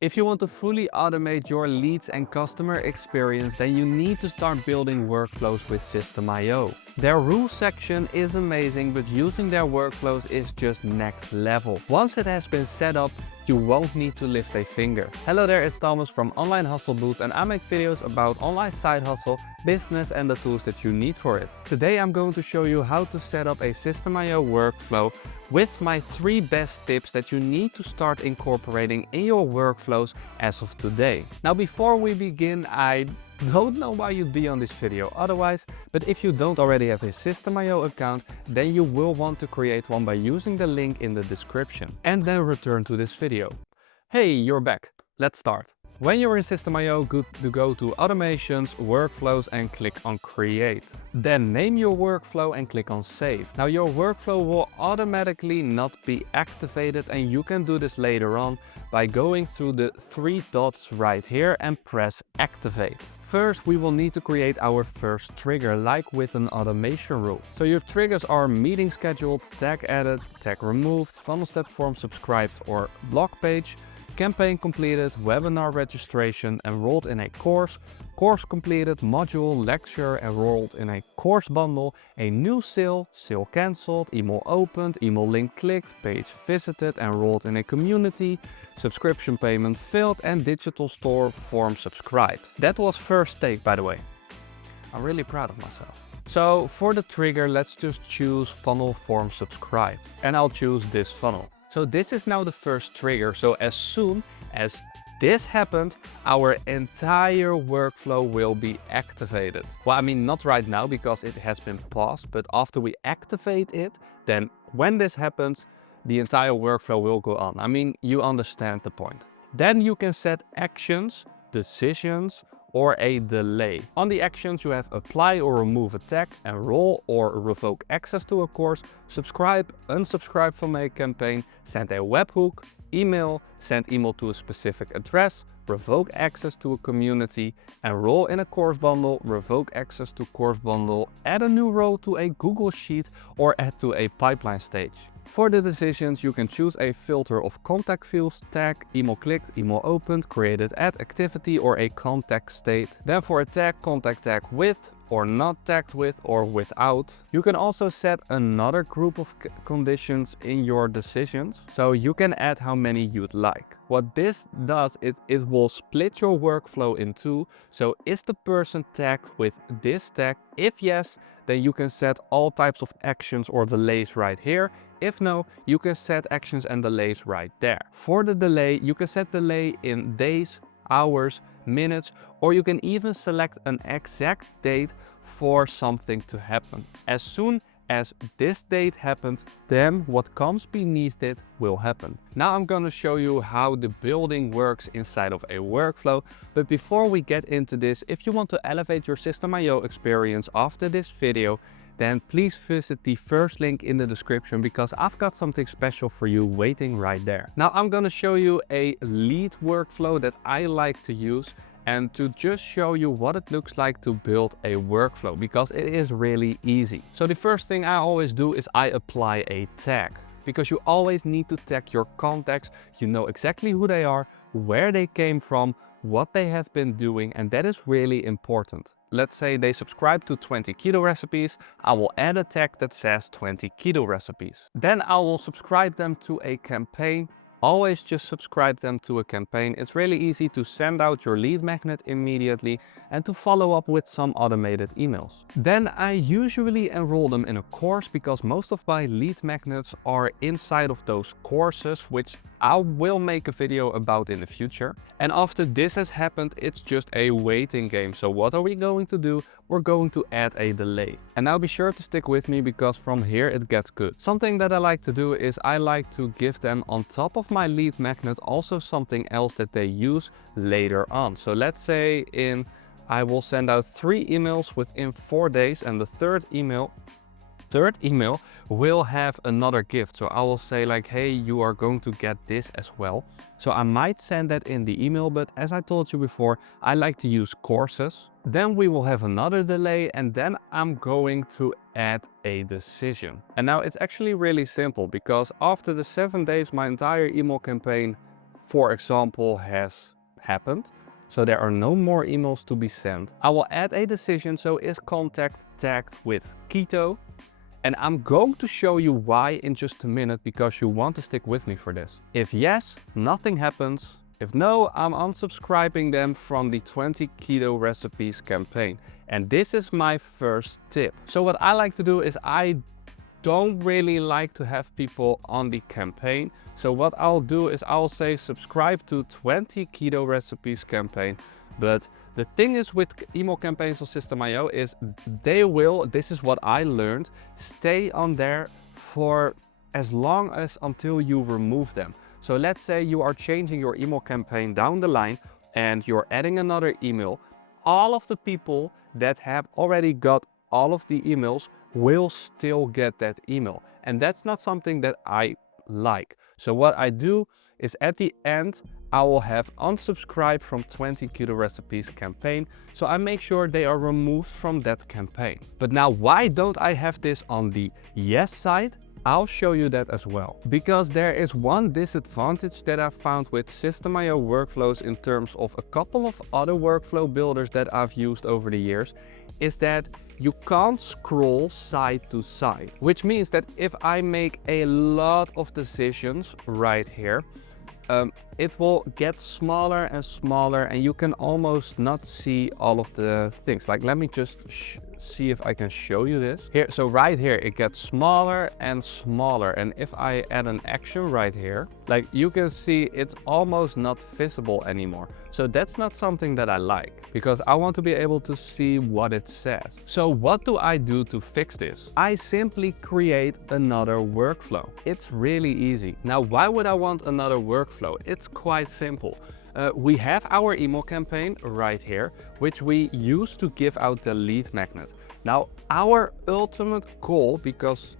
If you want to fully automate your leads and customer experience, then you need to start building workflows with System.io. Their rules section is amazing, but using their workflows is just next level. Once it has been set up, you won't need to lift a finger. Hello there, it's Thomas from Online Hustle Booth, and I make videos about online side hustle, business and the tools that you need for it. Today I'm going to show you how to set up a System.io workflow with my 3 best tips that you need to start incorporating in your workflows as of today. Now before we begin, I don't know why you'd be on this video otherwise, but if you don't already have a System.io account, then you will want to create one by using the link in the description and then return to this video. Hey, you're back. Let's start. When you're in System.io, good to go to Automations, Workflows and click on Create. Then name your workflow and click on Save. Now your workflow will automatically not be activated, and you can do this later on by going through the 3 dots right here and press Activate. First, we will need to create our first trigger, like with an automation rule. So your triggers are meeting scheduled, tag added, tag removed, funnel step form subscribed or blog page, campaign completed, webinar registration, enrolled in a course, course completed, module, lecture, enrolled in a course bundle, a new sale, sale cancelled, email opened, email link clicked, page visited, enrolled in a community, subscription payment failed, and digital store form subscribed. That was first take, by the way. I'm really proud of myself. So for the trigger, let's just choose funnel form subscribe, and I'll choose this funnel. So this is now the first trigger. So as soon as this happened, our entire workflow will be activated. Well, I mean, not right now because it has been paused, but after we activate it, then when this happens, the entire workflow will go on. I mean, you understand the point. Then you can set actions, decisions, or a delay. On the actions, you have apply or remove a tag, enroll or revoke access to a course, subscribe, unsubscribe from a campaign, send a webhook, email, send email to a specific address, revoke access to a community, enroll in a course bundle, revoke access to course bundle, add a new row to a Google Sheet, or add to a pipeline stage. For the decisions, you can choose a filter of contact fields, tag, email clicked, email opened, created at activity, or a contact state. Then for a tag, contact tag with, or not tagged with, or without. You can also set another group of conditions in your decisions, so you can add how many you'd like. What this does, it will split your workflow in 2. So is the person tagged with this tag? If yes, then you can set all types of actions or delays right here. If no, you can set actions and delays right there. For the delay, you can set delay in days, hours, minutes, or you can even select an exact date for something to happen. As soon as this date happened, then what comes beneath it will happen. Now I'm gonna show you how the building works inside of a workflow. But before we get into this, if you want to elevate your System.io experience after this video, then please visit the first link in the description because I've got something special for you waiting right there. Now I'm gonna show you a lead workflow that I like to use, and to just show you what it looks like to build a workflow, because it is really easy. So the first thing I always do is I apply a tag, because you always need to tag your contacts. You know exactly who they are, where they came from, what they have been doing, and that is really important. Let's say they subscribe to 20 keto recipes. I will add a tag that says 20 keto recipes. Then I will subscribe them to a campaign. Always just subscribe them to a campaign. It's really easy to send out your lead magnet immediately and to follow up with some automated emails. Then I usually enroll them in a course because most of my lead magnets are inside of those courses, which I will make a video about in the future. And after this has happened, it's just a waiting game. So what are we going to do? We're going to add a delay. And now be sure to stick with me because from here it gets good. Something that I like to do is I like to give them on top of my lead magnet also something else that they use later on. So let's say I will send out 3 emails within 4 days, and the third email will have another gift. So I will say like, hey, you are going to get this as well. So I might send that in the email, but as I told you before, I like to use courses. Then we will have another delay, and then I'm going to add a decision. And now it's actually really simple because after the 7 days, my entire email campaign for example, has happened. So there are no more emails to be sent. I will add a decision, so is contact tagged with keto? And I'm going to show you why in just a minute, because you want to stick with me for this. If yes, nothing happens. If no, I'm unsubscribing them from the 20 keto recipes campaign. And this is my first tip. So what I like to do is I don't really like to have people on the campaign. So what I'll do is I'll say subscribe to 20 keto recipes campaign. But the thing is with email campaigns on System.io is they will, this is what I learned, stay on there for as long as until you remove them. So let's say you are changing your email campaign down the line and you're adding another email. All of the people that have already got all of the emails will still get that email. And that's not something that I like. So what I do is at the end, I will have unsubscribe from 20 keto recipes campaign. So I make sure they are removed from that campaign. But now why don't I have this on the yes side? I'll show you that as well. Because there is one disadvantage that I found with System.io workflows in terms of a couple of other workflow builders that I've used over the years, is that you can't scroll side to side. Which means that if I make a lot of decisions right here, it will get smaller and smaller and you can almost not see all of the things. Like, let me just see if I can show you this. Here, so right here, it gets smaller and smaller. And if I add an action right here, like you can see it's almost not visible anymore. So that's not something that I like, because I want to be able to see what it says. So what do I do to fix this? I simply create another workflow. It's really easy. Now, why would I want another workflow? It's quite simple. We have our email campaign right here, which we use to give out the lead magnet. Now, our ultimate goal, because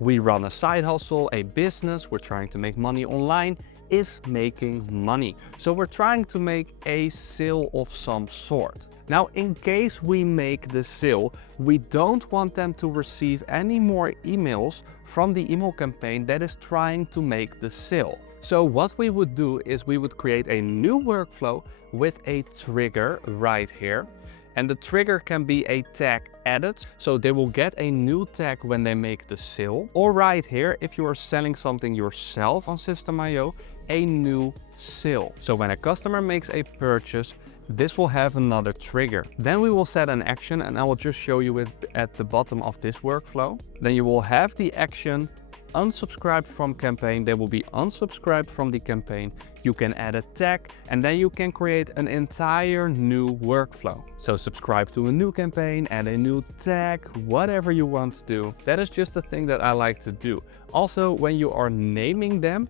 we run a side hustle, a business, we're trying to make money online, is making money. So we're trying to make a sale of some sort. Now, in case we make the sale, we don't want them to receive any more emails from the email campaign that is trying to make the sale. So what we would do is we would create a new workflow with a trigger right here. And the trigger can be a tag added, so they will get a new tag when they make the sale. Or right here, if you are selling something yourself on System.io, a new sale. So when a customer makes a purchase, this will have another trigger. Then we will set an action, and I will just show you it at the bottom of this workflow. Then you will have the action unsubscribed from campaign. They will be unsubscribed from the campaign. You can add a tag and then you can create an entire new workflow. So subscribe to a new campaign, add a new tag, whatever you want to do. That is just a thing that I like to do. Also, when you are naming them,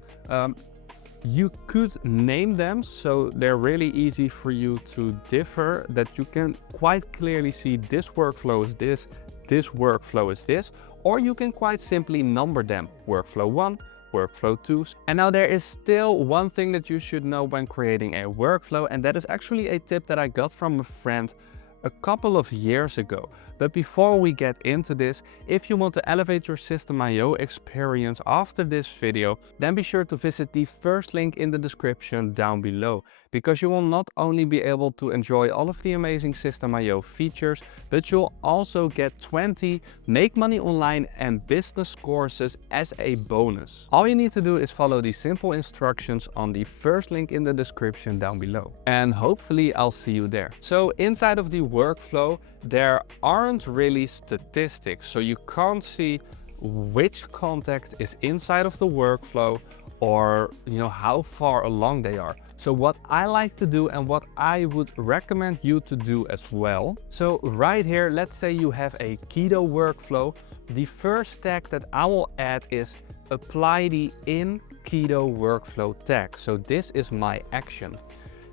you could name them so they're really easy for you to differ, that you can quite clearly see this workflow is this workflow is this, or you can quite simply number them. Workflow 1, workflow 2. And now there is still one thing that you should know when creating a workflow, and that is actually a tip that I got from a friend a couple of years ago. But before we get into this, if you want to elevate your System.io experience after this video, then be sure to visit the first link in the description down below, because you will not only be able to enjoy all of the amazing System.io features, but you'll also get 20 Make Money Online and business courses as a bonus. All you need to do is follow the simple instructions on the first link in the description down below. And hopefully I'll see you there. So inside of the workflow, there aren't really statistics, so you can't see which contact is inside of the workflow or how far along they are. So what I like to do, and what I would recommend you to do as well. So right here, let's say you have a keto workflow. The first tag that I will add is apply the in keto workflow tag. So this is my action.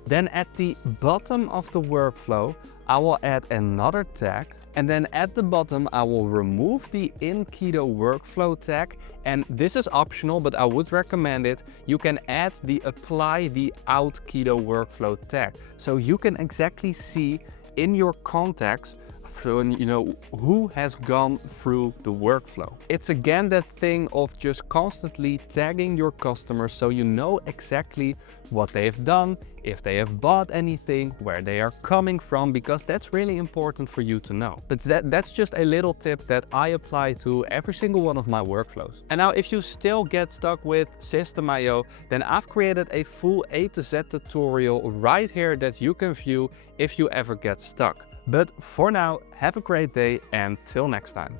Then at the bottom of the workflow, I will add another tag. And then at the bottom, I will remove the in keto workflow tag. And this is optional, but I would recommend it. You can add the apply the out keto workflow tag. So you can exactly see in your contacts who has gone through the workflow. It's again that thing of just constantly tagging your customers so you know exactly what they've done, if they have bought anything, where they are coming from, because that's really important for you to know. But that's just a little tip that I apply to every single one of my workflows. And now if you still get stuck with System.io, then I've created a full A to Z tutorial right here that you can view if you ever get stuck. But for now, have a great day and till next time.